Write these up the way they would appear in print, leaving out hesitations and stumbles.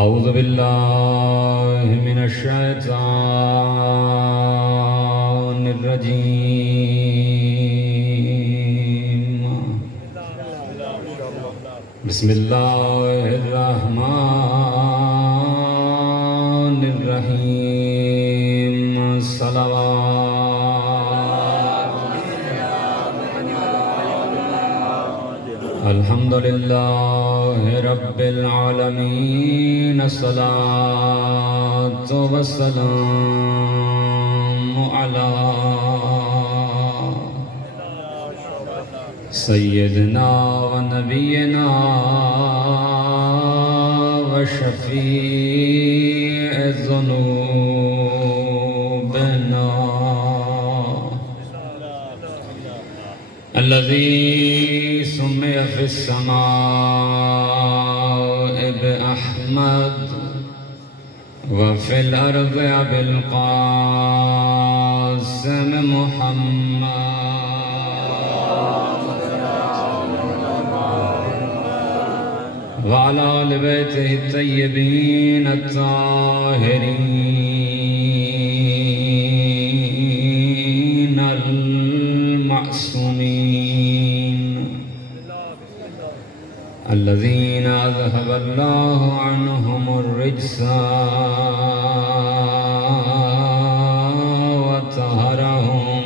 اعوذ باللہ من الشیطان الرجیم بسم اللہ الرحمن الرحیم صلوات الحمدللہ رب العالمین الصلاة والسلام علی سیدنا و نبینا و شفیع ذنوبنا الذي سمي في السماء بأحمد وفي الأرض بالقاسم محمد وعلى آل بيته الطيبين الطاهرين المعصومين الذين أذهب الله عنهم الرجس وطهرهم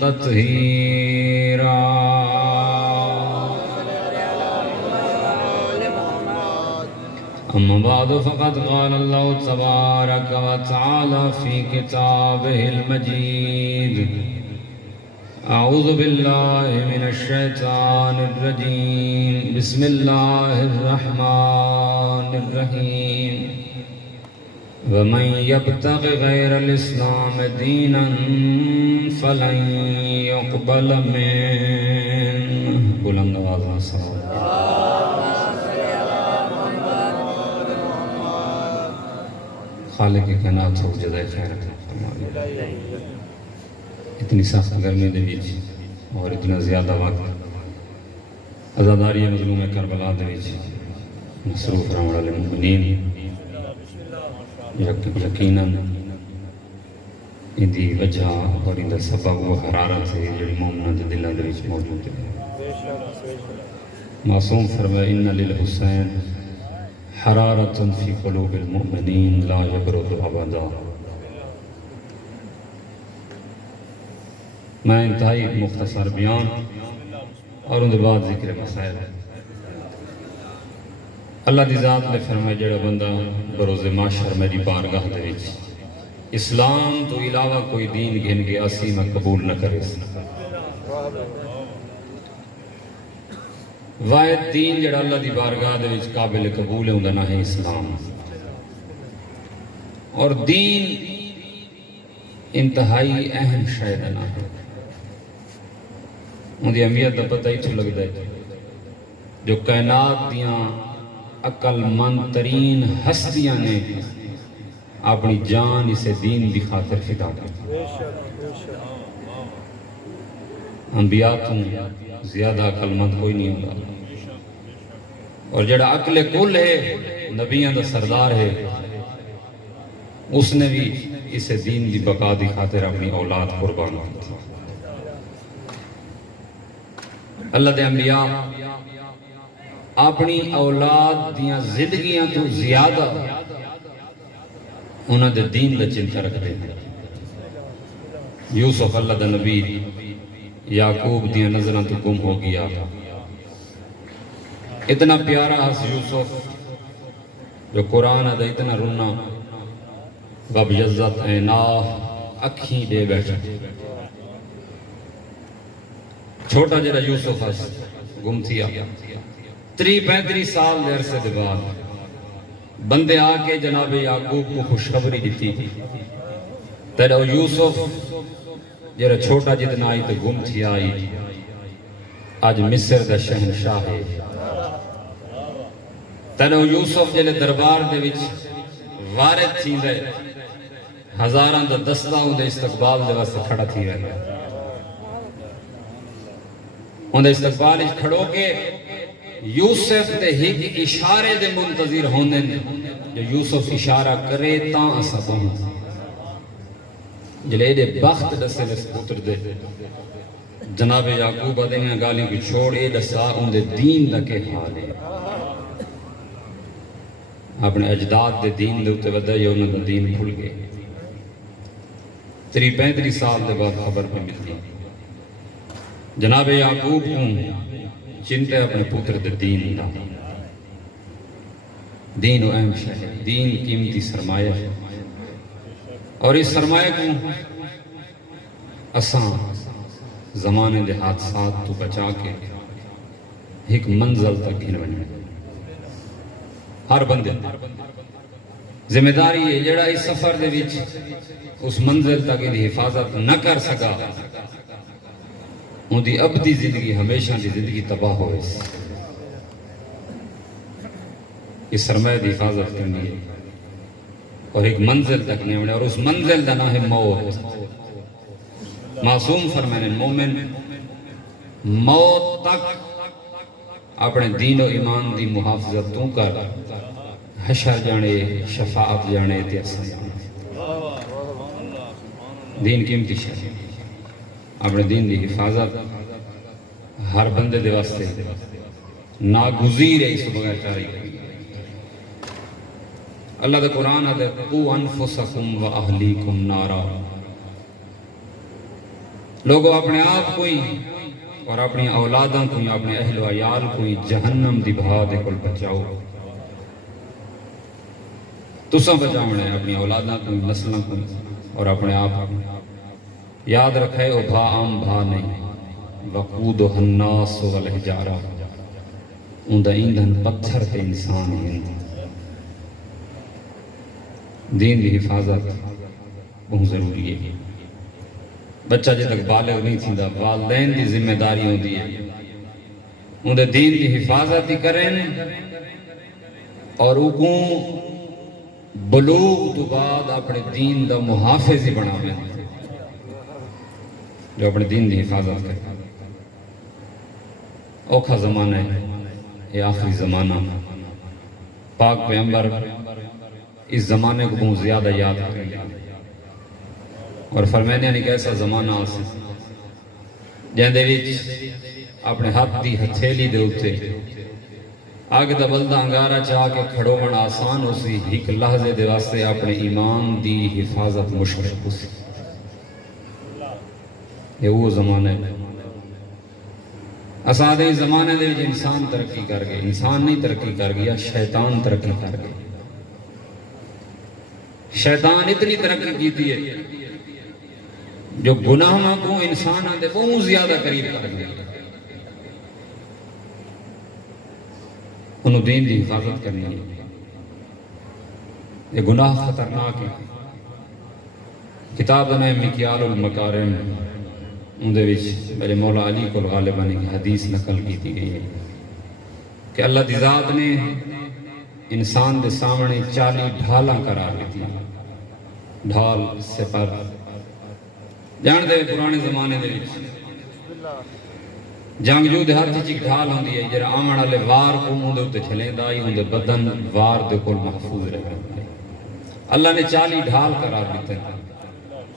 تطهيرا أما بعد فقد قال الله تبارك وتعالى في كتابه المجيد أعوذ بالله من الشيطان الرجيم بسم الله الرحمن الرحيم ومن يبتغ غير الإسلام دينا فلن يقبل منه بلند آواز صلوات خالق کائنات ہو جزائے خیر اتنی سخت گرمی دے وچ اور اتنا زیادہ وقت عزاداری مظلوم کربلا دے وچ مصروف رہن والے مومنین یقیناً ان دی وجہ اور ان دا سبب وہ حرارت ہے جڑی مومناں دے دلاں دے وچ موجود ہے معصوم فرمائے ان للحسین حرارت فی قلوب المؤمنین لا یبرد ابدا. میں انتہائی مختصر بیان اور ان کے بعد ذکر مسائل. اللہ دی ذات نے فرمایا جڑا بندہ بروز معاشر میری بارگاہ دے وچ اسلام تو علاوہ کوئی دین گھن کے اسی میں قبول نہ کرے. واحد دین جڑا اللہ دی بارگاہ دے وچ قابل قبول ہے اوندا نام ہے اسلام. اور دین انتہائی اہم شے دا نام ہے. ان دی اہمیت دا پتہ ہی تو لگدا ہے جو کائنات دیاں عقل مند ترین ہستیاں نے اپنی جان اسے دین دی خاطر فدا کی. انبیاء تو زیادہ عقل مند کوئی نہیں ہوگا اور جڑا عقل کل ہے نبیوں دا سردار ہے اس نے بھی اسے دین دی بقا دی خاطر اپنی اولاد قربان کی. اللہ دے انبیاء اپنی اولاد دیاں زندگیاں تو زیادہ انہاں دے دین دا چنتا رکھتے ہیں. یوسف اللہ دا نبی یعقوب دیاں نظروں تو گم ہو گیا. اتنا پیارا حس یوسف جو قرآن ہے اتنا رونا بب یزت عیناہ اکھیں دے بیٹھا. چھوٹا جڑا یوسف حس گم تھیا 35 سال دے عرصے دے بعد بندے آ کے جناب یعقوب کو خوشخبری دیتی تیرا یوسف جڑا چھوٹا جتنا آئی تو گم تھی آئی آج مصر دا شہنشاہ ہے. تیرا یوسف جلے دربار دے وچ وارد تھی دے ہزاراں دا دستہ ہوں دے استقبال دے واسطے کھڑا تھی رہے. ہوں دے استقبال اس کھڑو کے یوسف دے ایک اشارے دے منتظر ہونے جو یوسف اشارہ کرے تاں اسا پہنچ جلے دے بخت دسے لس پتر دے جناب یعقوب آدھیں گالیوں کی چھوڑ اے دسا ان دے دین دا کے حال ہے اپنے اجداد دے دین دے اتے ودہ یا انہوں دا دین بھول گئے 35 سال دے بعد خبر پہ ملتی جناب یعقوب کو چنتے اپنے پتر دے دین دا دین و اہم شہ ہے دین قیمتی سرمایہ ہے اور اس سرمایہ کو اساں زمانے دے حادثات تو بچا کے ایک منزل تک گھن بنے ہر بندے ذمہ داری ہے جڑا اس سفر دے وچ اس منزل تک دی حفاظت نہ کر سکا ان دی ابدی زندگی ہمیشہ دی زندگی تباہ ہوئے اس سرمایہ دی حفاظت کرنی ہے اور ایک منزل تک نہیں بنے اور اس منزل دا نام ہے موت معصوم فرمانے مومن موت تک اپنے دین و ایمان دی محافظت تو کر حشر جانے شفاعت جانے تیسا دین قیمتی شہ اپنے دین دی حفاظت ہر بندے دے واسطے ناگزیر ہے اس بغیر چاری اللہ دا قرآن ہے قو انفسکم و اہلیکم نارا لوگوں اپنے آپ کوئی اور اپنی اولاداں کوئی اپنے اہل و عیال کوئی جہنم دی بہا دے کل بچاؤ تساں بچاؤنے اپنی اولاداں کوئی نسلوں کوئی اور اپنے آپ یاد رکھے او بھا عام بھا نہیں وقود و الناس والحجارہ ان دا ایندھن پتھر تے انسان ہیں دین دی حفاظت بہت ضروری ہے بچہ جے تک بالغ نہیں تھی دا والدین دی ذمہ داری ہوتی ہے ان دے دین دی حفاظت ہی کریں اور اکوں بلوغ تو بعد اپنے دین دا محافظ ہی بنا میں جو اپنے دین دی حفاظت کرے اوکھا زمانہ ہے یہ آخری زمانہ پاک پیغمبر اس زمانے کو بہت زیادہ یاد کریں اور فرمانے نے ایسا زمانہ آسے جہاں دے وچ اپنے ہاتھ دی ہتھیلی دے اتے آگے دا بلدہ انگارہ چاہ کے کھڑو من آسان ہو سی ایک لحظے دے واسطے اپنے ایمان دی حفاظت مشکل ہو سی یہ وہ زمانہ ہے اسادہ زمانے دے وچ انسان ترقی کر گئے انسان نہیں ترقی کر گیا شیطان ترقی کر گئے شیطان اتنی ترقی کیتی ہے جو گناہوں کو انسان آتے بہت زیادہ قریب کر گئے انہوں دین دی حفاظت کرنی ہے یہ گناہ خطرناک ہے کتاب دنائے مکیال المکارم اندھے وچ میرے مولا علی کو غالباً ایک حدیث نقل کی تھی گئی ہے کہ اللہ دی ذات نے انسان دے سامنے 40 ڈھالاں قرار دیتی ڈھال سپر جان دے پرانے زمانے دے جنگجو دے ہاتھ چیک ڈھال ہوندی ہے جرا آمن والے وار کو منہ دے اتے چلیں دائی ہوندے بدن وار دے کول محفوظ رہے اللہ نے 40 ڈھال قرار دیتے ہیں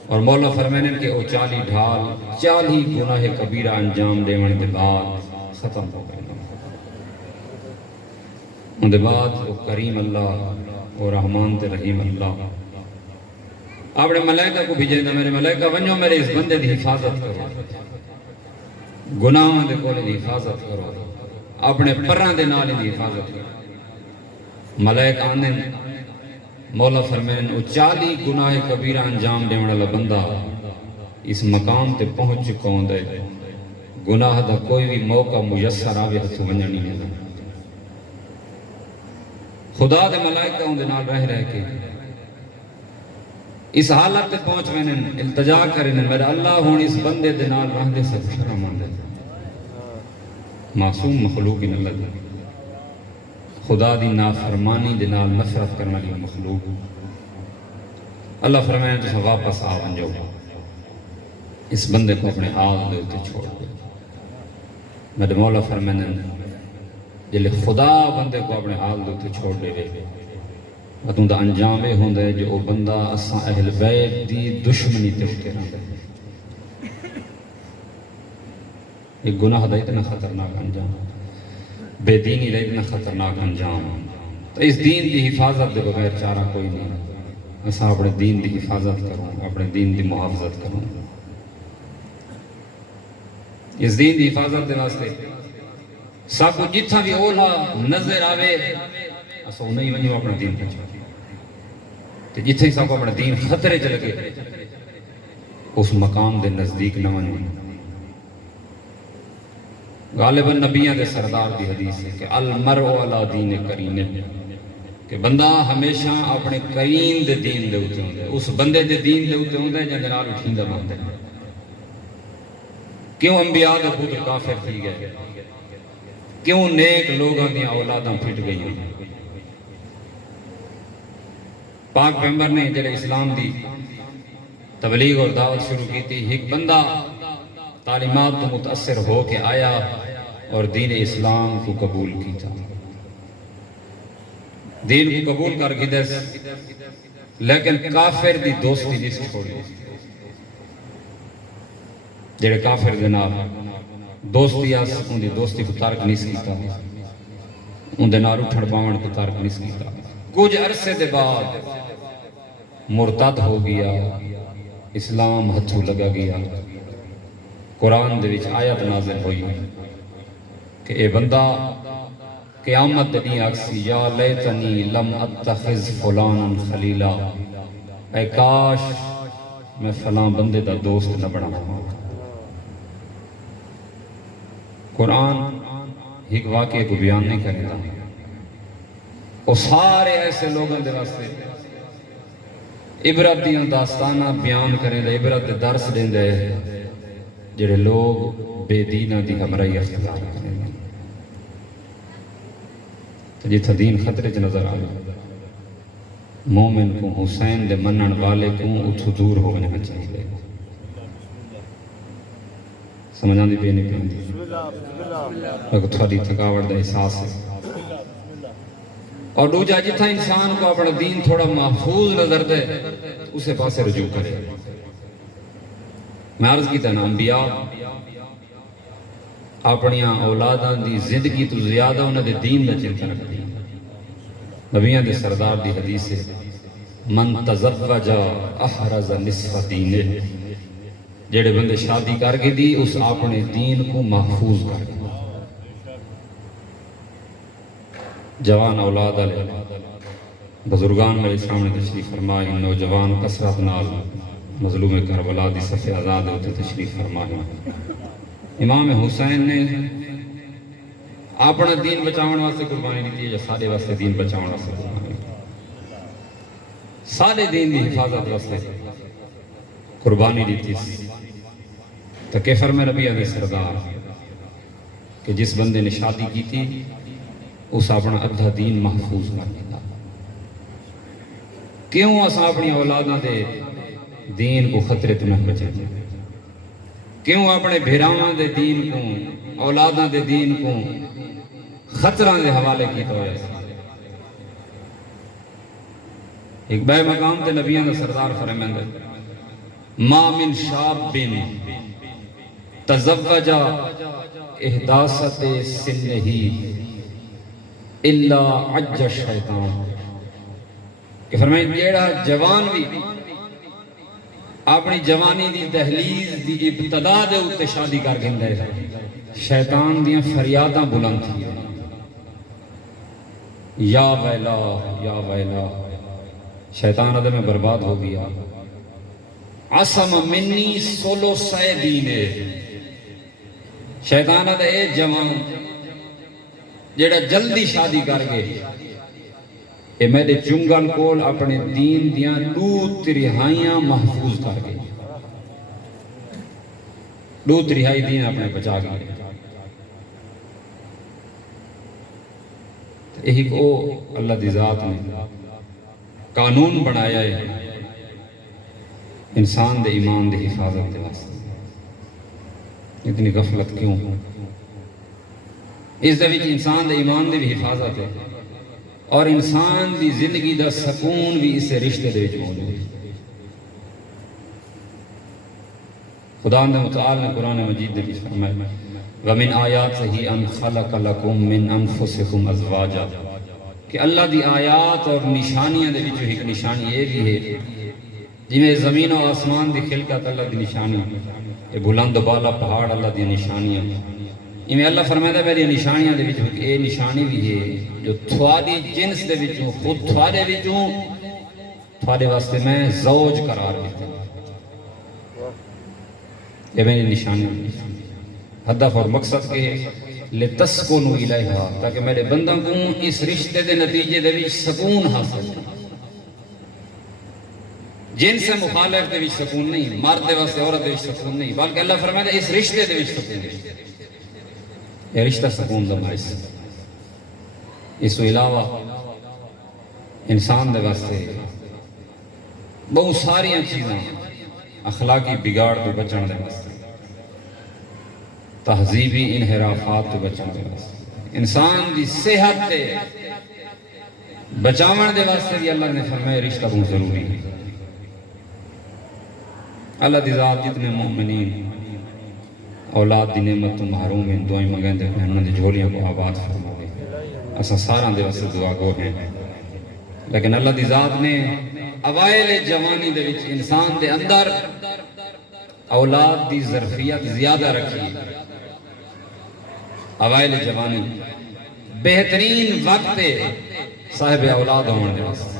اور مولا فرمانے کہ او 40 ڈھال 40 گناہ کبیرہ انجام دے من دے بعد ختم ہو گئے ان دے بعد وہ کریم اللہ اور رحمان تے رحیم اللہ اپنے ملائکہ کو بھیجے دا میرے ملائکہ ونجو میرے اس بندے دی حفاظت کرو گناہوں دے کولے دی حفاظت کرو اپنے پران دے نالے دی حفاظت کرو ملائکہ آنے مولا فرمین او 40 گناہ کبیرہ انجام دے والا بندہ اس مقام تے پہنچ چکا ہوں دے گناہ دا کوئی بھی موقع میسر آوے ہتھو ونجا نہیں ملتا خدا دے ملائکہ ہوں دے نال رہ کے اس حالت تے پہنچ میں نے التجا کریں میرا اللہ ہون اس بندے دے نال رہ دے سب شرم آن دے معصوم مخلوق ان اللہ دے خدا دی نافرمانی دے نال نفرت کرنا لیا مخلوق اللہ فرمائے تو واپس آون جو اس بندے کو اپنے حال دے اتے چھوڑ دے میرے مولا فرمائے جلے خدا بندے کو اپنے حال دے تے چھوڑ دے اتوں دا انجام یہ ہوندا ہے جو وہ بندہ اساں اہل بیت دی دشمنی تے اٹھے رہندا ہے. ایک گناہ دا اتنا خطرناک انجام، بے دینی دا اتنا خطرناک انجام. تو اس دین دی حفاظت دے بغیر چارہ کوئی نہیں. اساں اپنے دین دی حفاظت کروں، اپنے دین دی محافظت کروں. اس دین دی حفاظت دے واسطے سب کو جتھا بھی اولا نظر آوے اساں نہیں ونجو اپنا دین بچا. تے جتھے سب کو اپنا دین خطرے چ لگے اس مقام دے نزدیک نہ ونجو. غالباً نبیوں دے سردار دی حدیث ہے کہ المرء علی دین قرین، کہ بندہ ہمیشہ اپنے قرین دے دین دے اوتے ہوندا ہے، اس بندے دے دین دے اوتے ہوندا ہے جے نال اٹھیندا بندا ہے. کیوں انبیاء دے پتر کافر تھی گئے، کیوں نیک لوگاں دی اولاداں پھٹ گئیاں. پاک پیغمبر نے جڑے اسلام دی تبلیغ اور دعوت شروع کی تھی، ایک بندہ تعلیمات تو متاثر ہو کے آیا اور دین اسلام کو قبول کیتا. دین کو قبول کر کے دس لیکن کافر دی دوستی نہیں چھوڑی. جڑے کافر دے نال دوستی آس ان دی دوستی کو ترک نہیں کیتا، ان دے نال اٹھڑ باون کو ترک نہیں کیتا. کچھ عرصے دے بعد مرتد ہو گیا، اسلام ہتھوں لگا گیا. قرآن دے وچ آیت نازل ہوئی کہ اے بندہ قیامت دنی آکسی یا لیتنی لم اتخذ فلانا خلیلا، اے کاش میں فلاں بندے دا دوست نہ بنا. قرآن ایک واقعے کو بیان نہیں کرے گا، وہ سارے ایسے لوگوں دے واسطے عبرت دیاں داستانہ بیان کریں دے، عبرت دے درس دیں دے جڑے لوگ بے دینہ دی ہمراہی اختیار کریں گے. تو جتھا دین خطرے چ نظر آئے مومن کو حسین دے منن والے کو اتھو دور ہونے چاہیے. سمجھان دی پہ نہیں پہنی اگر تھوڑی تھکاوٹ دا احساس ہے. اور دوجا جتھا انسان کو اپنا دین تھوڑا محفوظ نظر دے اسے پاسے رجوع کرے. میں عرض کی تھا نا، انبیاء اپنی اولاداں دی زندگی تو زیادہ انہوں دے دین دا چنتا رکھتے ہیں. نبیوں دے سردار دی حدیث ہے من تزوج احرز نصف دینے، جڑے بندے شادی کر کے دی اس اپنے دین کو محفوظ کر کے. جوان اولاد علیہ بزرگان میرے سامنے تشریف فرمائے، نوجوان کثرت نال مظلوم کربلا دی صف آزاد ہوتے تشریف فرمائے. امام حسین نے اپنا دین بچاؤن واسطے قربانی نہیں دی، یا سارے واسطے دین بچاؤن واسطے قربانی، سارے دین دی حفاظت واسطے قربانی دی تھی. تو کہ فرمائے نبی علیہ سردار کہ جس بندے نے شادی کی تھی اس اپنا ادھا دین محفوظ کر دیا. کیوں اساں اپنی اولاداں دے دین کو خطرے تو نہ بچے، کیوں اپنے بھیراواں دے دین کو اولاداں دے دین کو خطران دے حوالے کی تو ہے. ایک بے مقام تے نبیان دا سردار فرمائے ما من شاب تزوج احداثت سنہی الا عج الشیطان، کہ فرمائے جیڑا جوان بھی اپنی جوانی دی دہلیز دی ابتدا دے اتے شادی کر گھندہ ہے، شیطان دیاں فریاداں بلند تھی. یا ویلا یا ویلا، شیطان ادھے میں برباد ہو گیا. عصم منی سولو سائے دینے، شیطان ادھے اے جوان جیڑا جلدی شادی کر گئے اے میرے چنگل کول اپنے دین دیاں 2/3 محفوظ کر گئے، 2/3 دین اپنے بچا گئے. ایک او اللہ دی ذات نے قانون بنایا ہے انسان دے ایمان دے حفاظت دے واسطے. اتنی غفلت کیوں؟ اس دے وچ انسان دے ایمان دی بھی حفاظت ہے اور انسان دی زندگی دا سکون بھی اس رشتے دے وچ موجود ہے۔ خدا متعال نے قرآن مجید دے وچ فرمایا وَمِنْ آیَاتِهِ أَنْ خَلَقَ لَكُم مِّنْ أَنفُسِكُمْ أَزْوَاجًا کہ اللہ دی آیات اور نشانیاں دے وچ ایک نشانی یہ بھی ہے جویں زمین و آسمان دی خلقت اللہ دی نشانی ہے، بلند و بالا پہاڑ اللہ دی نشانیاں، ایویں اللہ فرماتا ہے میری نشانیاں دے وچ یہ نشانی بھی ہے جو تھوڑی جنس دے وچوں خود تھوڑے وچوں تھوڑے واسطے میں زوج قرار دیتا یہ میری نشانی ہدف اور مقصد کے لِتَسْكُنُوا إِلَيْهَا تاکہ میرے بندوں کو اس رشتے دے نتیجے دے وچ سکون حاصل جن سے مخالف دے وچ سکون نہیں، مرد دے واسطے عورت دے وچ سکون نہیں، بلکہ اللہ فرماتا ہے اس رشتے دے وچ سکون ہے، یہ رشتہ سکون دا باعث ہے۔ اس کے علاوہ انسان دے واسطے بہت ساری چیزاں اخلاقی بگاڑ تو بچن دے واسطے، تہذیبی انحرافات تو بچن دے واسطے، انسان دی صحت تے بچاون دے واسطے بھی اللہ نے فرمایا رشتہ بہت ضروری ہے۔ اللہ دی ذات جتنے مومنین اولاد دی نعمت تو محروم ہیں، دعائیں مانگیں دے انہوں نے جھولیاں کو آباد فرما دے، اساں ساراں دے واسطے دعا گو ہیں، لیکن اللہ دی ذات نے اوائل جوانی دے وچ انسان دے اندر اولاد دی ظرفیت زیادہ رکھی، اوائل جوانی بہترین وقت صاحب اولاد ہونے دے واسطے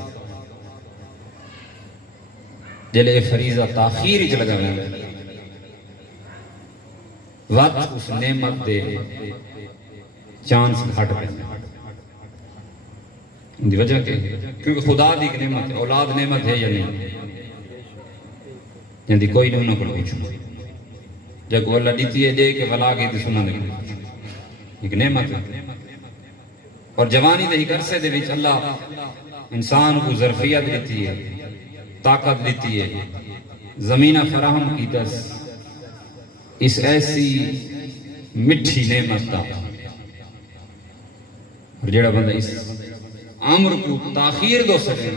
جلے فریضہ تاخیر ہی لگا میں وقت اس نعمت دے چانس گھٹ پہ دی وجہ کہ کیونکہ خدا دی ایک نعمت ہے، اولاد نعمت ہے یا نہیں جن دی کوئی نہیں انہوں کو پوچھو جب وہ اللہ دیتی ہے دے کہ ولا کی دی سنہ دے ایک نعمت ہے اور جوانی دے ہی کرسے دے وچ اللہ انسان کو ظرفیت دیتی ہے، طاقت دیتی ہے، زمینہ فراہم کی دس اس ایسی مٹھی نعمت دا اور جڑا بندہ اس عمر کو تاخیر دو سکے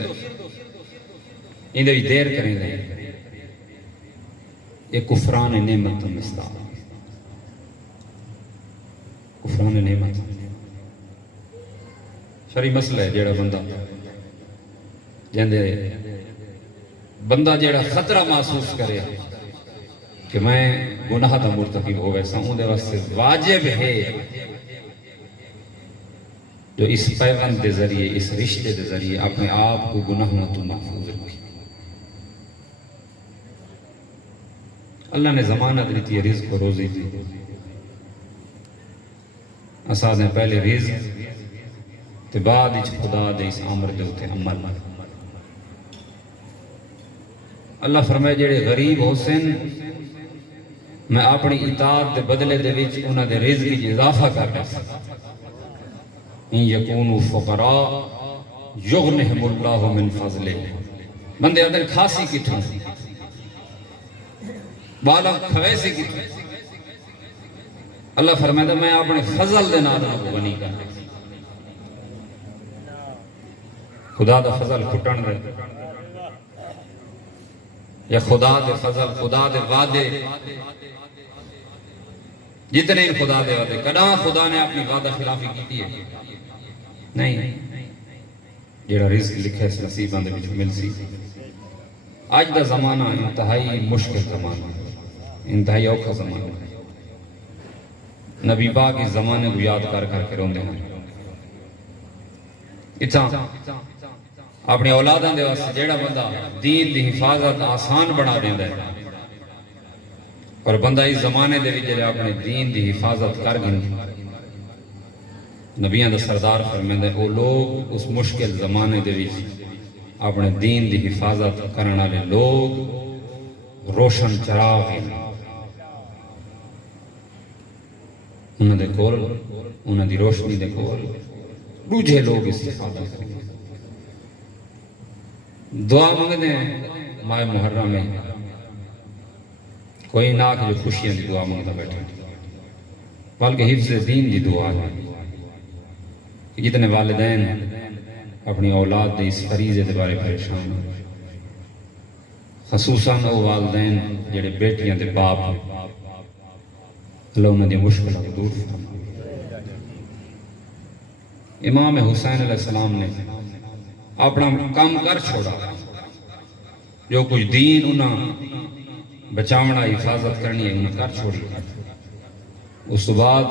اندھے بھی دیر کریں دے یہ کفران نعمت مستعار کفران نعمت شرعی مسئلہ ہے جڑا بندہ جندے بندہ جڑا خطرہ محسوس کرے کہ میں گناہ دا مرتکب ہو ویسا ہوں دے واسطے واجب ہے جو اس پیغام دے ذریعے اس رشتے دے ذریعے اپنے آپ کو گناہوں تو محفوظ رکھے۔ اللہ نے ضمانت دیتی ہے رزق و روزی دی، اساس نے پہلے رزق تے بعد اچ خدا دے اس امر دے ہوتے عمل۔ اللہ فرمائے جڑے غریب حسین میں اپنی اطاعت دے بدلے دے وچ انہاں دے رزق کی اضافہ کر رہا ان یکونوا فقراء یغنہم اللہ من فضلہ بندے اندر کھاسی کتھوں بالا کھویسی کتھوں اللہ فرمائے میں اپنے فضل دے نادہ کو بنی کر خدا دا فضل کھٹن رہے یا خدا دے فضل خدا دے وعدے جتنے ہی خدا دے وعدے کداں خدا نے اپنی وعدہ خلافی کی ہے نہیں جڑا رزق لکھے اس نصیباں دے وچ مل سی۔ آج دا زمانہ انتہائی مشکل زمانہ انتہائی اوکھا زمانہ نبی پاک اس زمانے کو یاد کر کر کے روندے ہیں اتنا اپنی اولاداں دے واسطے جیڑا بندہ دین دی حفاظت آسان بنا دیندا ہے اور بندہ اس زمانے دے وچ اپنے دین دی حفاظت کر گئے نبیان دا سردار فرمائندا ہے وہ لوگ اس مشکل زمانے دے وچ اپنے دین دی حفاظت کرنے والے لوگ روشن چراغ ہیں انہاں دے کول انہاں دی روشنی دے کول دوجے لوگ اس حفاظت کریں دعا مانگتے ہیں ماہ محرم میں کوئی نہ کہ جو خوشیاں دی دعا مانگتا بیٹھے بلکہ حفظ دین دی دعا ہے جتنے والدین اپنی اولاد دے اس فریضے دے بارے پریشان ہیں، خصوصاً وہ والدین جڑے بیٹیاں دے باپ ہیں، اللہ انہوں نے مشکلات دور فرمائے۔ امام حسین علیہ السلام نے اپنا کام کر چھوڑا، جو کچھ دین انہاں بچاونا حفاظت کرنی ہے انہاں کر چھوڑی، اس کے بعد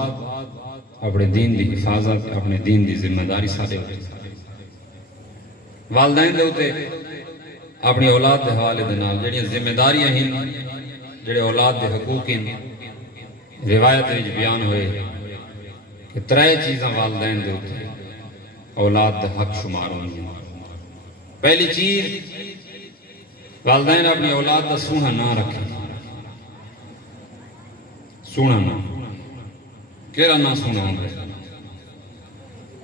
اپنے دین دی حفاظت اپنے دین دی ذمہ داری سارے ہوتے والدین دے ہوتے اپنی اولاد دے حوالے دے نال جڑیاں ذمہ داریاں ہیں جڑے اولاد دے حقوق ہیں روایت وچ بیان ہوئے کہ ترے چیزاں والدین دے ہوتے اولاد دے حق شمار ہوندی ہیں۔ پہلی چیز والدین اپنی اولاد دا سونا نہ رکھیں، سونا نہ کیڑا نہ سونا ہوندا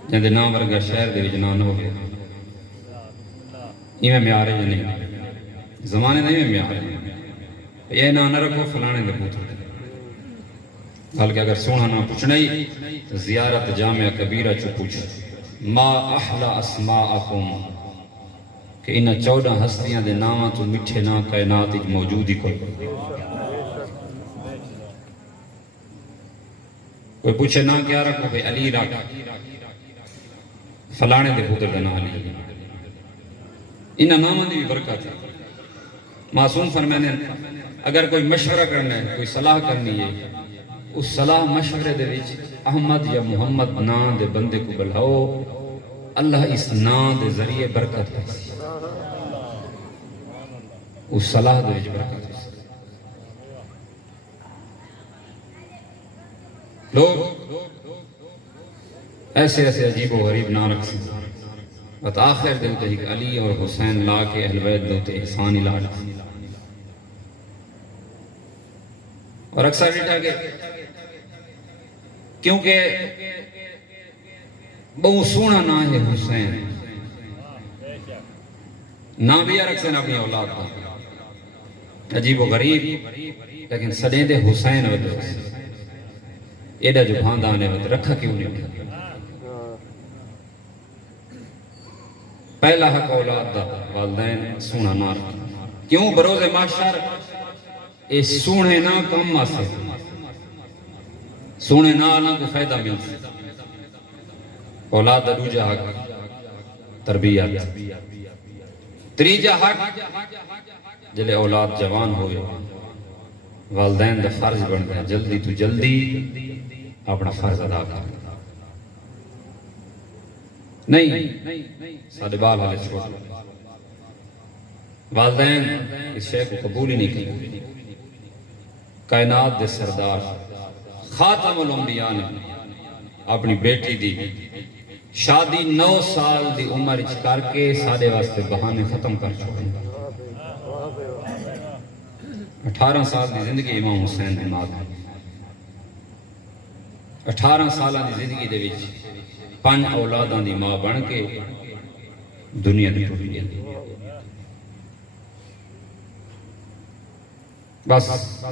جندے نام ورگا شہر دے وچ نہ ہو گیا ایویں معیار ہے نہیں زمانے دا ایویں معیار ہے یہ نہ رکھو فلانے دے پوتر بلکہ اگر سونا نہ پوچھنا ہی تو زیارت جامعہ کبیرہ چو پوچھ ما احلا اسماءکم کہ انہاں 14 ہستیاں دے ناماں تو مٹھے نہ کائنات وچ موجود ہی کوئی پوچھے نہ کیا رکھو بھئی علی رکھ فلانے دے پوتر دے نام علی انہاں ناماں دی بھی برکت ہے۔ معصوم فرمانے اگر کوئی مشورہ کرنا ہے کوئی صلاح کرنی ہے اس صلاح مشورے دے وچ احمد یا محمد نام دے بندے کو بلاؤ اللہ اس نام دے ذریعے برکت ہے اس صلاح دے وچ برکت ہے۔ لوگ ایسے ایسے عجیب و غریب نہ رکھ سکتے بس آخر دے ہوتے ایک علی اور حسین لا کے اہل بیت دے ہوتے احسان علاج اور اکثر بیٹھا کہ کیونکہ بہت سونا نہ ہے حسین نہ بھی رکھتے اپنی اولاد کا عجیب و غریب لیکن سدیں دے حسین وجہ ایڈا جو بھاندانے وجہ رکھا کیوں نہیں پہلا حق اولاد دا والدین سونا نہ رکھا کیوں بروز معاشر اس سونے نہ کم آسے سونے نہ آنا کو فائدہ ملتا اولاد دا دوجہ حق تربیت تریجہ حق جلے اولاد جوان ہوئے والدین دا فرض بن گیا جلدی تو جلدی اپنا فرض ادا کر نہیں سادے بال والے چھوڑ والدین اس شے کو قبول ہی نہیں کی کائنات دے سردار خاتم الانبیاء نے اپنی بیٹی دی شادی 9 سال دی عمر کر کے سادے واسطے بہانے ختم کر چھوڑیں 18 سال دی زندگی امام حسین دی ماں 18 سالہ دی زندگی دے وچ 5 اولاداں دی ماں بن کے دنیا دی ٹوٹ گئی بس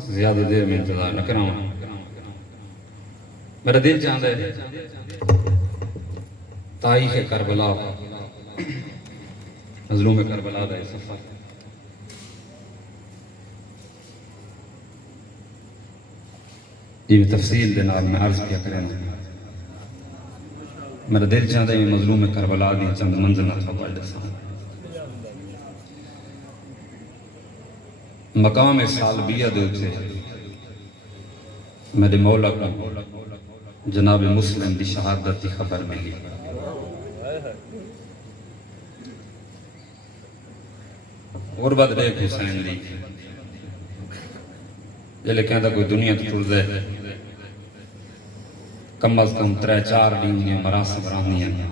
زیادہ دیر میں انتظار نہ کراؤں میرا دل چاہتا ہے تاریخ کربلا مظلوم کربلا دا سفر یہ تفصیل دے نال میں عرض کیا کریں میرا دل چاہتا ہے مظلوم کربلا دی چند منزلہ تھا پڑھ دسا مقام سالبیہ دے تھے میرے مولا کو جناب مسلم دی شہادت دی خبر ملی غربت ریک حسین دی جلے کہتا کوئی دنیا تو ٹر دے کم از کم 3-4 دن مراسم رہنی ہیں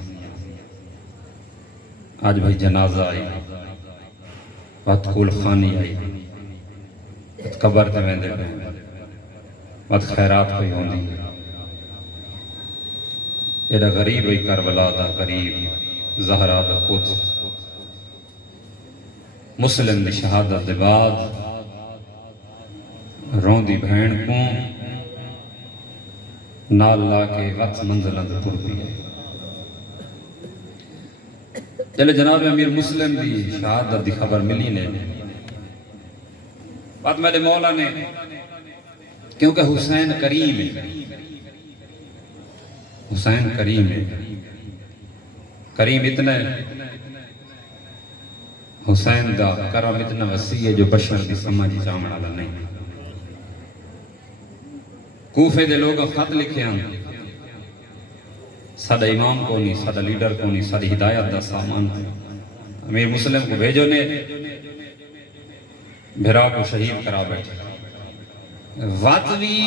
آج بھائی جنازہ آئی بات کول خانی آئی بات قبر تے ویندے بات خیرات کوئی ہوندی ایڈا غریب ہوئی کربلا دا غریب زہرا دا پت مسلم دی شہادت دے بعد رون دی بہن کو نال لا کے وقت منزلہ دے پر بھی ہے چلے جناب امیر مسلم دی شہادت دی خبر ملی نے بات میرے مولا نے کیونکہ حسین کریم ہے، حسین کریم ہے، کریم اتنا ہے، حسین دا کرم اتنا وسیع ہے جو بشر دی سمجھ جامن والا نہیں۔ کوفے دے لوگ خط لکھے ہیں، سادہ امام کو نہیں، سادہ لیڈر کو نہیں، سادہ ہدایت دا سامان امیر مسلم کو بھیجو نے بھرا کو شہید کرا بیٹھے۔ واتوی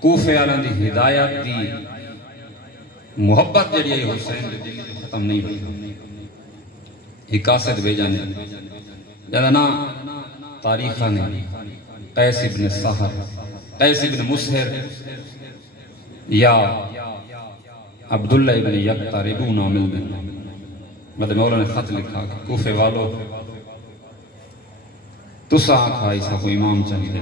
کوفے آلان دی ہدایت دی محبت جڑی ہے حسین دے دل جو ختم نہیں ہوئی۔ ایک قاصد بھیجا نے جدنا تاریخہ نے قیس ابن سحر، قیس ابن مسہر یا عبداللہ ابن یکتا ربو نامل دن مدد مولا نے خط لکھا کہ کوفے والو تسا آکھا ایسا کو امام چاہیے،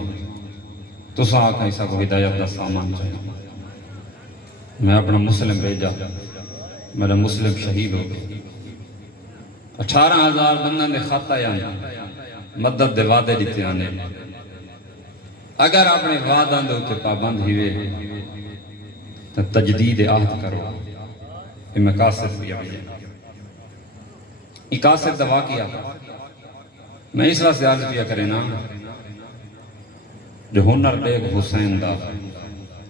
تسا آکھا ایسا کو ہدایت دا سامان چاہیے۔ میں اپنا مسلم بھیجا، میرا مسلم شہید ہو گئے۔ 18,000 بندن دے خط آیا مدد دے وعدے دیتے آنے، اگر اپنے وعدہ دے ہوتے پابند ہوئے تو تجدید عہد کرو۔ یہ میں قاصد بھی آئیے، یہ قاصد دا واقعہ میں اس وقت سے عرض کیا کرے نا، جو ہنر دیکھ حسین دا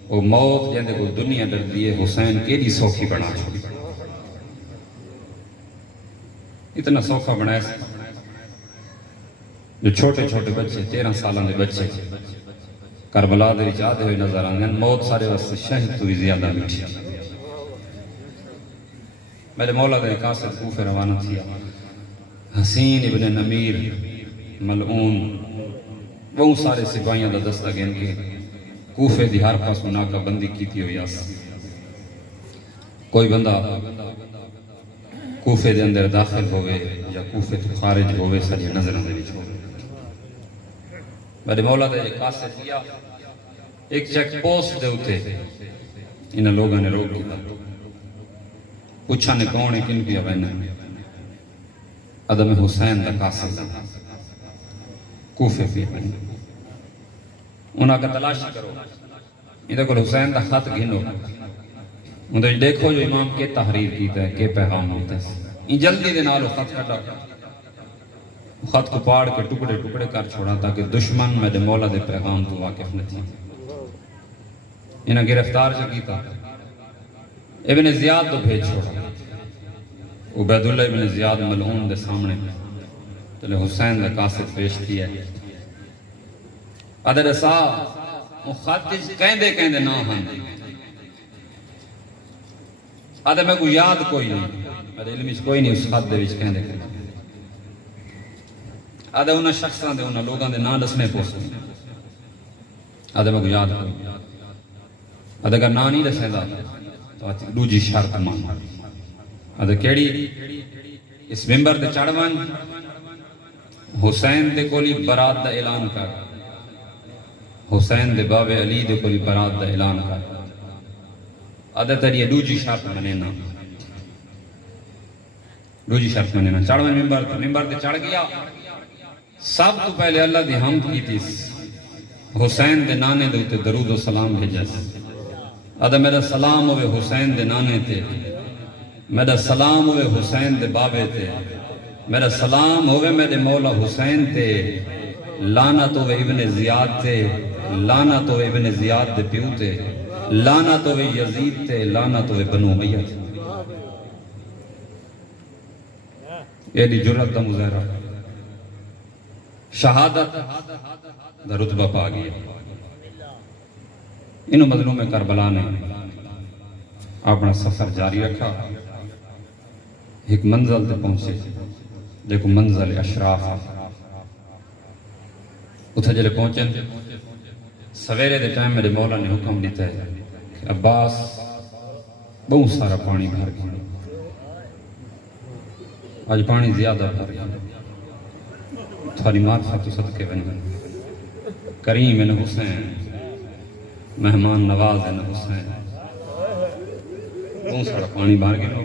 وہ موت جیندے کو دنیا ڈر دیئے حسین کے دی سوکھی بنا چھوڑی، اتنا سوکھا بنائے جو چھوٹے چھوٹے بچے 13 سالوں دے بچے کربلا دے جاتے ہوئے نظر آنے، موت سارے واسطے شہد تو بھی زیادہ میٹھی۔ میرے مولا دے قاصد کوفے روانہ تھیا، حسین ابن نمیر ملعون وہ سارے سپاہیاں دا دستہ گین کے کوفے دی ہر پاس ناکہ بندی کی تھی ہوئی آس۔ کوئی بندہ کوفے دے اندر داخل ہوئے یا کوفے تو خارج ہوئے ساری نظروں دے وچ ہوئے۔ میرے مولا دے قاصد کیا ایک چیک پوسٹ دے ہوتے انہاں لوگوں نے روک دیا، پوچھا نے کون ہے کن کیا بہنا عدم حسین دا قاصد دا کوفے پہ بہنا انہاں کا تلاشی کرو، انہاں کو حسین دا خط گھنو، انہاں دیکھو جو امام کے تحریر کیتا ہے، کے پیغام ہوتا ہے، ان جلدی دے نالو خط کھٹا، خط کو پاڑ کے ٹکڑے ٹکڑے کر چھوڑا تاکہ دشمن میرے مولا دے پیغام تو واقف نہ تھی۔ انہاں گرفتار جو کیتا، ابن زیاد تو بھیج چھوڑا، عبیداللہ ابن زیاد ملعون دے سامنے چلے حسین دے قاصد پیش کیا ہے۔ ادھر صاحب وہ خط کہندے کہندے نہ ہن، ادھر میں کو یاد کوئی نہیں، ادھر علم اس کوئی نہیں اس خط دے وچ کہندے کہندے، ادھر انہاں شخصاں دے انہاں لوگاں دے نام دسنے پوسے، ادھر میں کو یاد کوئی، ادھر اگر نام نہیں دسے دا تو دوجی شرط مان، ادھر کیڑی اس ممبر دے چڑھوان حسین دے کولی برات دا اعلان کر، حسین دے باب علی دے کولی برات دا اعلان کر، ادھر تری دوجی شرط منینا، دوجی شرط منینا۔ چڑھوان ممبر دے چڑھ گیا، سب تو پہلے اللہ دی حمد کی تیس، حسین دے نانے دے ہوتے درود و سلام بھیجا، ادھر میرا سلام ہوئے حسین دے نانے تے، میرا سلام ہوئے حسین دے بابے تے، میرا سلام ہوئے میرے مولا حسین تے، لعنت ہوئے ابن زیاد تے، لعنت ہوئے ابن زیاد دے پیو تے، لعنت ہوئے یزید تے، لعنت ہوئے بنو امیہ تے۔ یہ دی جرات دا مظاہرہ، شہادت دا رتبہ پا گیا۔ انہوں مظلوم کربلا نے اپنا سفر جاری رکھا، ایک منزل تے پہنچے دیکھو منزل اشراف، اتھا جلے پہنچے سویرے دے ٹائم میرے مولا نے حکم دیتا ہے کہ عباس بہت سارا پانی بھر گیا، آج پانی زیادہ بھر گیا، تھوڑی معرفت تو صدقے بنے، کریم ہے حسین، مہمان نواز ہے حسین، بہت سارا پانی بھر گیا،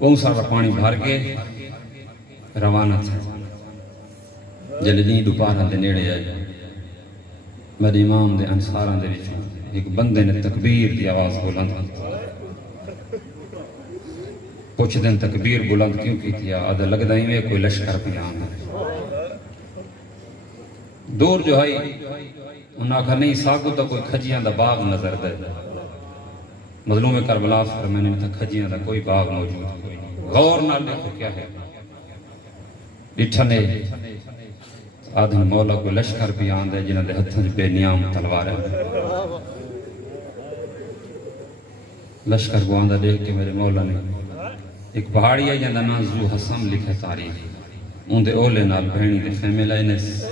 بہت سارا پانی بھر کے روانہ تھا جلے نہیں دوپہر دے نیڑے آئے میرے امام دے انصاراں دے وچوں ایک بندے نے تکبیر دی آواز بلند کی پوچھ دن تکبیر بلند کیوں کی تھی آدھا لگدا ہی میں کوئی لشکر پہ آنا دور جو ہے انہاں کہا نہیں ساگو تو کوئی کھجیاں دا باغ نظر دے مظلوم کربلا فرمانے میں تھا کھجیاں دا کوئی باغ موجود کوئی نہیں غور نہ دیکھو کیا ہے ڈٹھنے آدھن مولا کو لشکر بھی آندے جنہاں دے ہتھاں بے نیام تلوار ہے لشکر کو آندہ دیکھ کے میرے مولا نے ایک پہاڑی ہے جہاں نا زو حسم لکھے تاریخ ان دے اولے نال بھینی دے خیمے لائے نس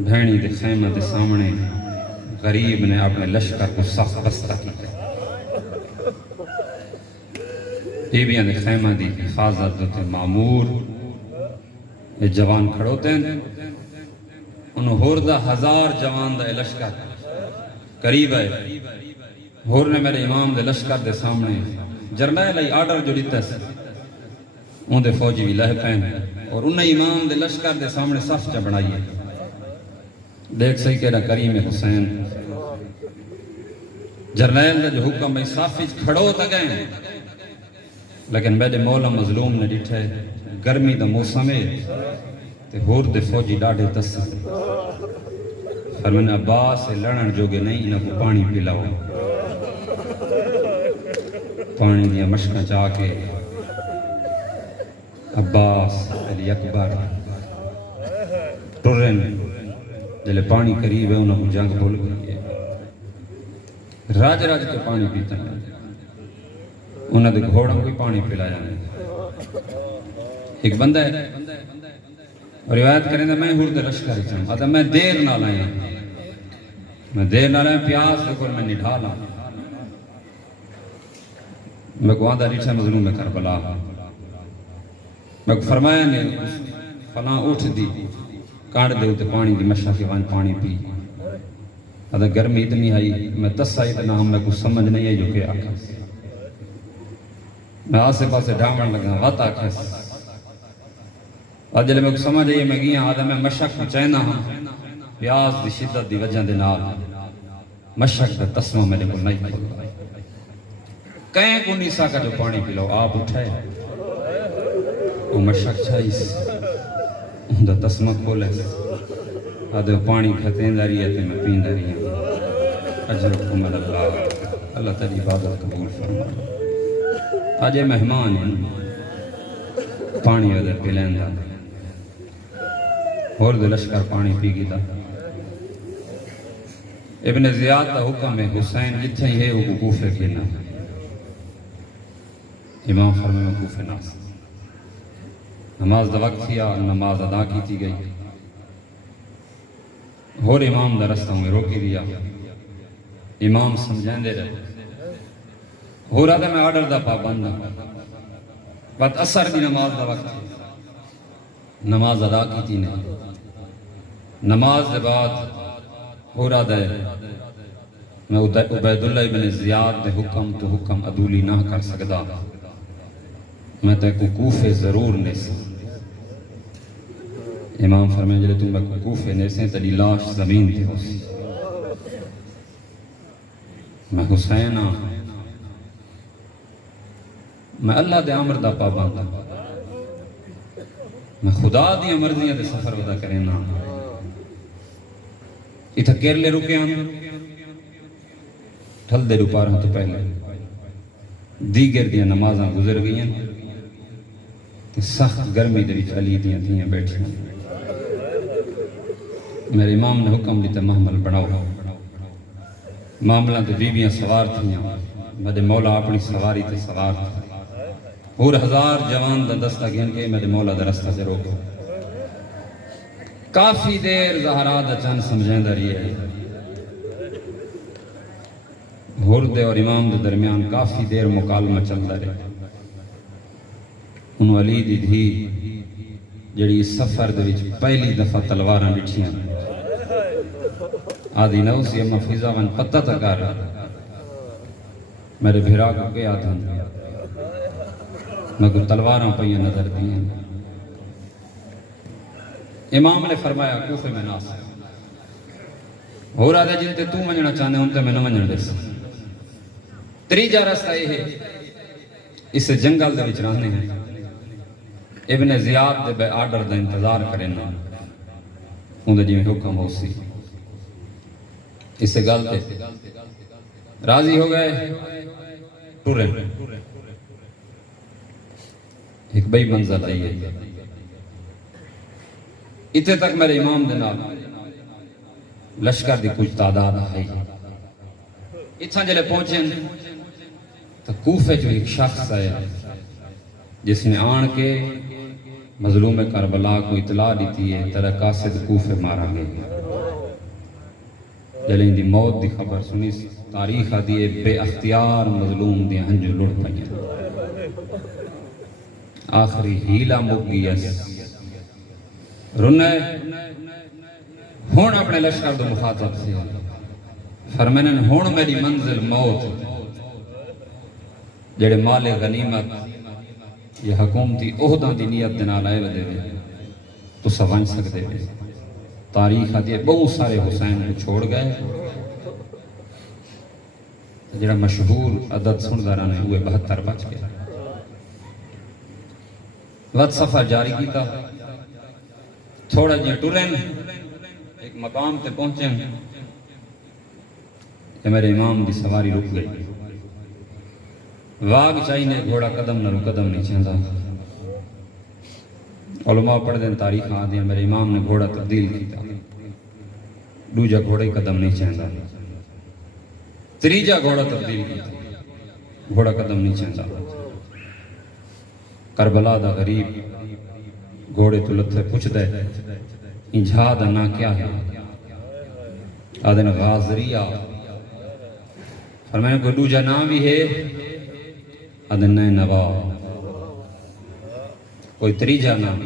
بھینی دے خیمہ دے سامنے غریب نے اپنے لشکر کو سخت بستہ کی بیبیاں دے خیمہ دی حفاظت دے معمور یہ جوان کھڑوتے ہیں انہوں ہوردہ 1000 جوان دا لشکر قریب ہے ہور نے میرے امام دے لشکر دے سامنے جرنیل ای آرڈر جو دیتا ہے ان دے فوجی بھی لہ پہن اور انہیں امام دے لشکر دے سامنے صف چا بڑھائی ہے دیکھ سہی کہ کریم حسین جرنیل دے جو حکم ہے صف کھڑو تا گئے لیکن میرے مولا مظلوم نے ڈٹھے گرمی دا موسم ہے تے ہور دے فوجی ڈاڑے تسا فرمانے عباس سے لڑن جوگے نہیں انہاں کو پانی پلاؤ پانی دیا مشکاں چاہ کے عباس علی اکبر ٹرن جلے پانی قریب ہے انہوں کو جنگ بھول گئی ہے راج راج کے پانی پیتا ہے انہوں نے گھوڑوں کو پانی پلایا ہے ایک بندہ ہے اور روایت کریں کہ میں ہور دے لشکر چاہوں آتا میں دیر نہ لائیں میں دیر نہ لائیں پیاس لکھر میں نڈھالا میں کو آدھا ریٹھا مظلوم میں کربلا میں کو فرمایا نے فلاں اٹھ دی کانڈ دے ہوتے پانی دی مشہ کے وان پانی پی آدھا گرمی اتنی آئی میں تسا اتنا ہم میں کو سمجھ نہیں ہے جو کہ آکھا میں آسے پاسے ڈھامن لگا وات آکھا آج جلے میں کو سمجھ آئی میں گیا آدھا میں مشک کو چینا ہاں پیاس دی شدت دی وجہ دے نال مشک دا تسمہ میرے کو نہیں کھول کہیں کو نیسا کا جو پانی پی لو آپ اٹھائے وہ مشک چھائیس اندھا تسمہ کھولے آدھے پانی کھتیں داری ہے تو میں پین داری ہیں اجرکم اللہ اللہ تعالی عبادت قبول فرمائے آج یہ مہمان ہیں پانی ادھر پی لین دا اور دے لشکر پانی پی گی دا ابن زیاد دا حکم ہے حسین جتھے ہی ہے وہ کوفے کے نام امام فرمے میں کوفے ناس نماز دا وقت تھیا نماز ادا کی تھی گئی اور امام دا رستہ میں روکی دیا امام سمجھیں دے رہے ہو رہا تھا میں آرڈر دا پابند بات اثر دی نماز دا وقت نماز ادا کی تھی نہیں نماز دے بعد ہو رہا تھا میں عبید اللہ ابن زیاد دے حکم تو حکم عدولی نہ کر سکتا میں تے کو کوفے ضرور نیسے امام فرمائے جلے تم میں کو کوفے نیسے تلی لاش زمین تھی ہو سی میں حسین میں اللہ دے عمر دا پابند میں خدا دی مرضیاں دے سفر ودا کریں نا اتھا کیرلے رکے ہم ٹھل دے روپاروں تو پہلے دیگر دیا نمازاں گزر گئی ہیں کہ سخت گرمی دے وچ علی دیاں تھیاں بیٹھی میرے امام نے حکم دیتا محمل بڑھاؤ معاملہ تو بیبیاں سوار تھیاں میرے مولا اپنی سواری تے سوار تھا اور 1000 جوان دا دستہ گھن کے میرے مولا دا رستہ سے روکو کافی دیر زہرا دا چند سمجھیں دا رہی ہے ہردے اور امام دے درمیان کافی دیر مکالمہ چلتا رہے انہوں علی دی دھی جڑی سفر دے وچ پہلی دفعہ تلواراں ڈٹھیاں آدھی نو سی اما فیضا من پتہ تکا رہا میرے بھیرا کو کیا تھا میں کو تلواراں پہ نظر دیں. امام نے فرمایا کوفے میں ناس ہو رہا تھا جن تے تو منجنا چاہنے ان تے میں نہ منجن دیس. تریجا رستہ یہ ہے اس جنگل دے وچ رہنے ہیں. ابن زیاد دے بے آرڈر دا انتظار کرنا اندھے جی میں حکم ہو سی. اس سے گل تے راضی ہو گئے ٹورے. ایک بئی منزل آئی ہے اتنے تک میرے امام دے نال لشکر دی کچھ تعداد آئی. اتھاں جلے پہنچیں تو کوفے جو ایک شخص ہے جس نے آن کے مظلوم کربلا کو اطلاع دیتی ہے تیرا قاصد کوفے مارا گئے. جلے ان دی موت دی خبر سنی تاریخ آدھی ہے بے اختیار مظلوم دی ہنجو لڑ پائیں. آخری ہیلا مک گیا رنے ہون اپنے لشکر دو مخاطب سے فرمینن ہون میری منزل موت جڑے مال غنیمت یہ حکومتی عہدہ دی نیت دنال آئے ودے دے تو سوانج سکتے دے. تاریخ آتی ہے بہت سارے حسین کو چھوڑ گئے جڑا مشہور عدد سندرانے ہوئے 72 بچ گئے. وقت سفر جاری کیتا تھوڑا جی ٹورن ایک مقام تے پہنچیں کہ میرے امام دی سواری رک گئی. واگ چاہینے گھوڑا قدم نہ رو قدم نہیں چاہتا. علماء پڑھ دیں تاریخ آدھیں میرے امام نے گھوڑا تبدیل کیتا. دوجا گھوڑا ہی قدم نہیں چاہتا. تریجا گھوڑا تبدیل کیتا گھوڑا قدم نہیں چاہتا. کربلا دا غریب گھوڑے تو لتھے پوچھ دے انجھا دا نا کیا ہے آدھن غازریہ فرمائنے کوئی دوجا نام بھی ہے آدھن نئے نواب. کوئی تریجا نام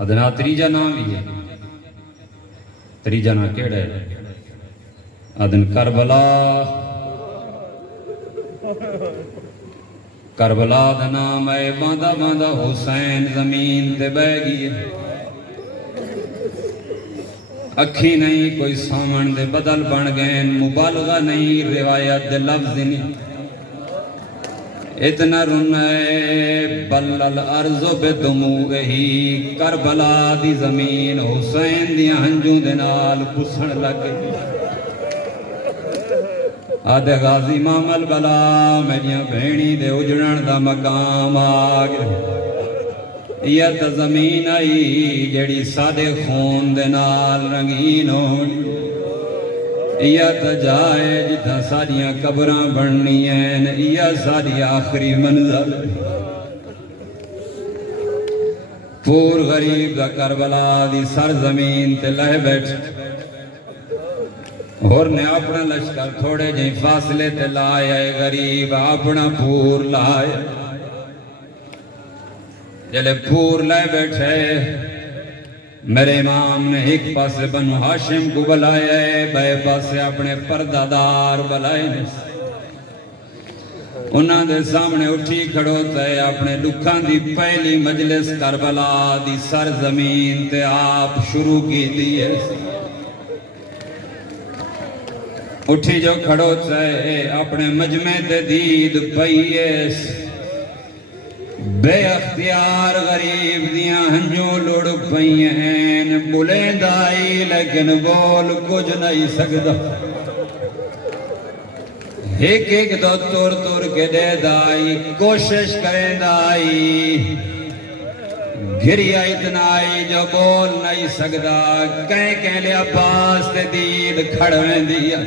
آدھن آ تریجا نام بھی ہے تریجا نا کیڑا ہے آدھن کربلا. کربلا دا نام ہے باندھا باندھا حسین زمین تے بہ گئی. اکھی نہیں کوئی سامن دے بدل بن گئے مبالغہ نہیں روایت دے لفظ نہیں. اتنا رنے بل الارض بدموعہی کربلا دی زمین حسین دی ہنجوں دے نال پسن لگے. آدھے غازی مامل بلا میریاں بھینی دے اجڑن دا مقام آگے. یہ تا زمین آئی جڑی سادے خون دے نال رنگین ہونی. یہ تا جائے جتھا ساریاں قبراں بننی ہیں. یہ ساری آخری منزل پور غریب دا کربلا دی سرزمین تے لہ بیٹھ اور نے اپنا لشکر تھوڑے جی فاصلے تے لائے. غریب اپنا پور لائے جلے پور لائے بیٹھے. میرے امام نے ایک پاسے بنو ہاشم کو بلائے بے پاسے اپنے پردادار بلائے. انہاں دے سامنے اٹھی کھڑوتا ہے اپنے دکھان دی پہلی مجلس کربلا دی سرزمین تے آپ شروع کی دیئے. اٹھی جو کھڑو چاہے اپنے مجمع تے دید پئیس. بے اختیار غریب دیاں ہنجوں لڑ پئین. بلیں دائی لیکن بول کچھ نہیں سکتا. ایک ایک دو تور تور کے دے دائی کوشش کریں دائی. گھریا اتنا آئی جو بول نہیں سکتا. کہیں لیا پاس تے دید کھڑویں دیا.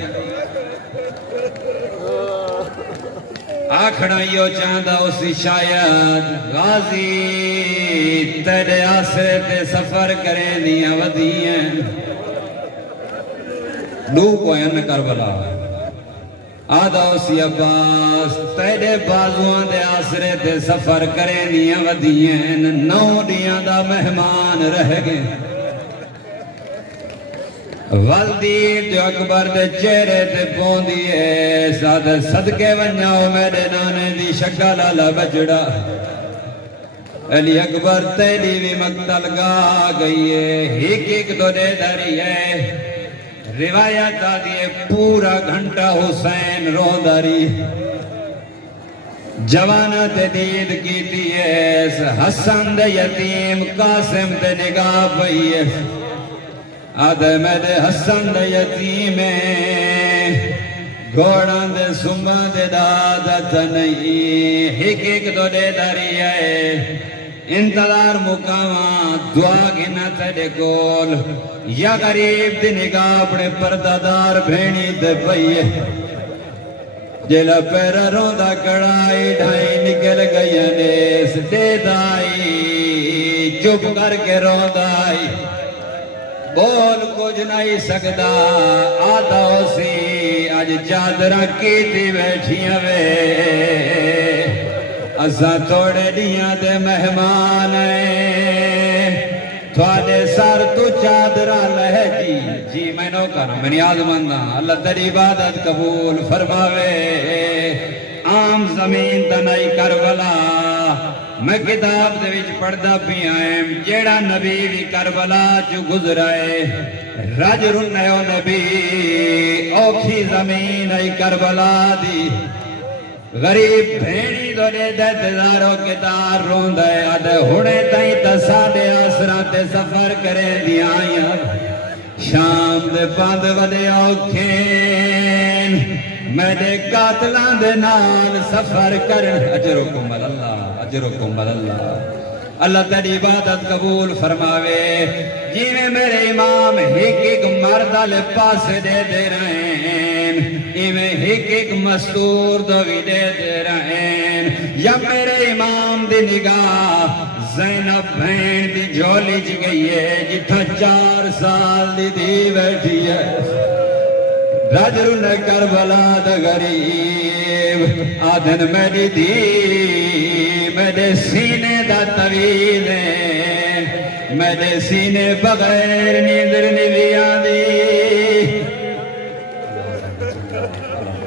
آکھڑا یو چاندہ اسی شاید غازی تیرے آسرے تے سفر کریں دیا ودیاں. دو کوئن کربلا آدھا اسی عباس تیرے بازوان دے آسرے تے سفر کریں دیا ودیاں. 9 دیاں دا مہمان رہ گئے. والدی جو اکبر دے چہرے تے پوندی ہے ساد صدقے ونجاؤ میرے نانے دی شکل والا بچڑا علی اکبر تیلی بھی مقتل گا گئی ہے ایک ایک دو دے داری ہے روایت آدھی ہے پورا گھنٹہ حسین رو داری جوانت دید کیتی ہے حسن دے یتیم قاسم دے نگاہ پئی ہے آدھے میرے حسن دے یتیم گوڑان دے سمہ دے دادت نہیں ایک ایک دو دے داری ہے انتظار مقامہ دعا گنا تیرے کول یا غریب دی نگاہ اپنے پردادار بھینی دے پئیے جیلا پیرا روندہ کڑائی ڈھائی نکل گئی نیس دے دائی چپ کر کے روندائی بول کچھ نہیں سکتا آدھا سی آج چادرہ کیتی بیٹھیاں وے اساں توڑے دیاں دے مہمان تھوڑے سار تو چادرہ لہے جی میں نو کروں میں نیاز مندہ اللہ تیری عبادت قبول فرماوے عام زمین تنائی کربلا میں کتاب دے وچ پڑھدا پیا ایم جیڑا نبی بھی کربلا جو گزرائے رج رنیو نبی اوکھی زمین ای کربلا دی غریب بھینی دو دے دہتداروں کے دار روندہ ہے آدھے ہونے تائیں تسادے آسراتے سفر کرے دیا آئیاں شام دے پاند ودے اوکھین میں دے قاتلان دے نال سفر کرن اجرکم اللہ اللہ تیری عبادت قبول فرماوے جی میں میرے امام ایک ایک مردہ لے پاسے دے دے رہے ہیں ایمیں ایک ایک مستور دوی دے دے رہے ہیں یا میرے امام دی نگاہ زینب بھین دی جولی چ گئی ہے جتھا 4 سال دی بیٹھی ہے رجل کربلا دا غریب آدھن میری دی میرے سینے دا طویل ہے میرے سینے بغیر نیندر نہیں آدھی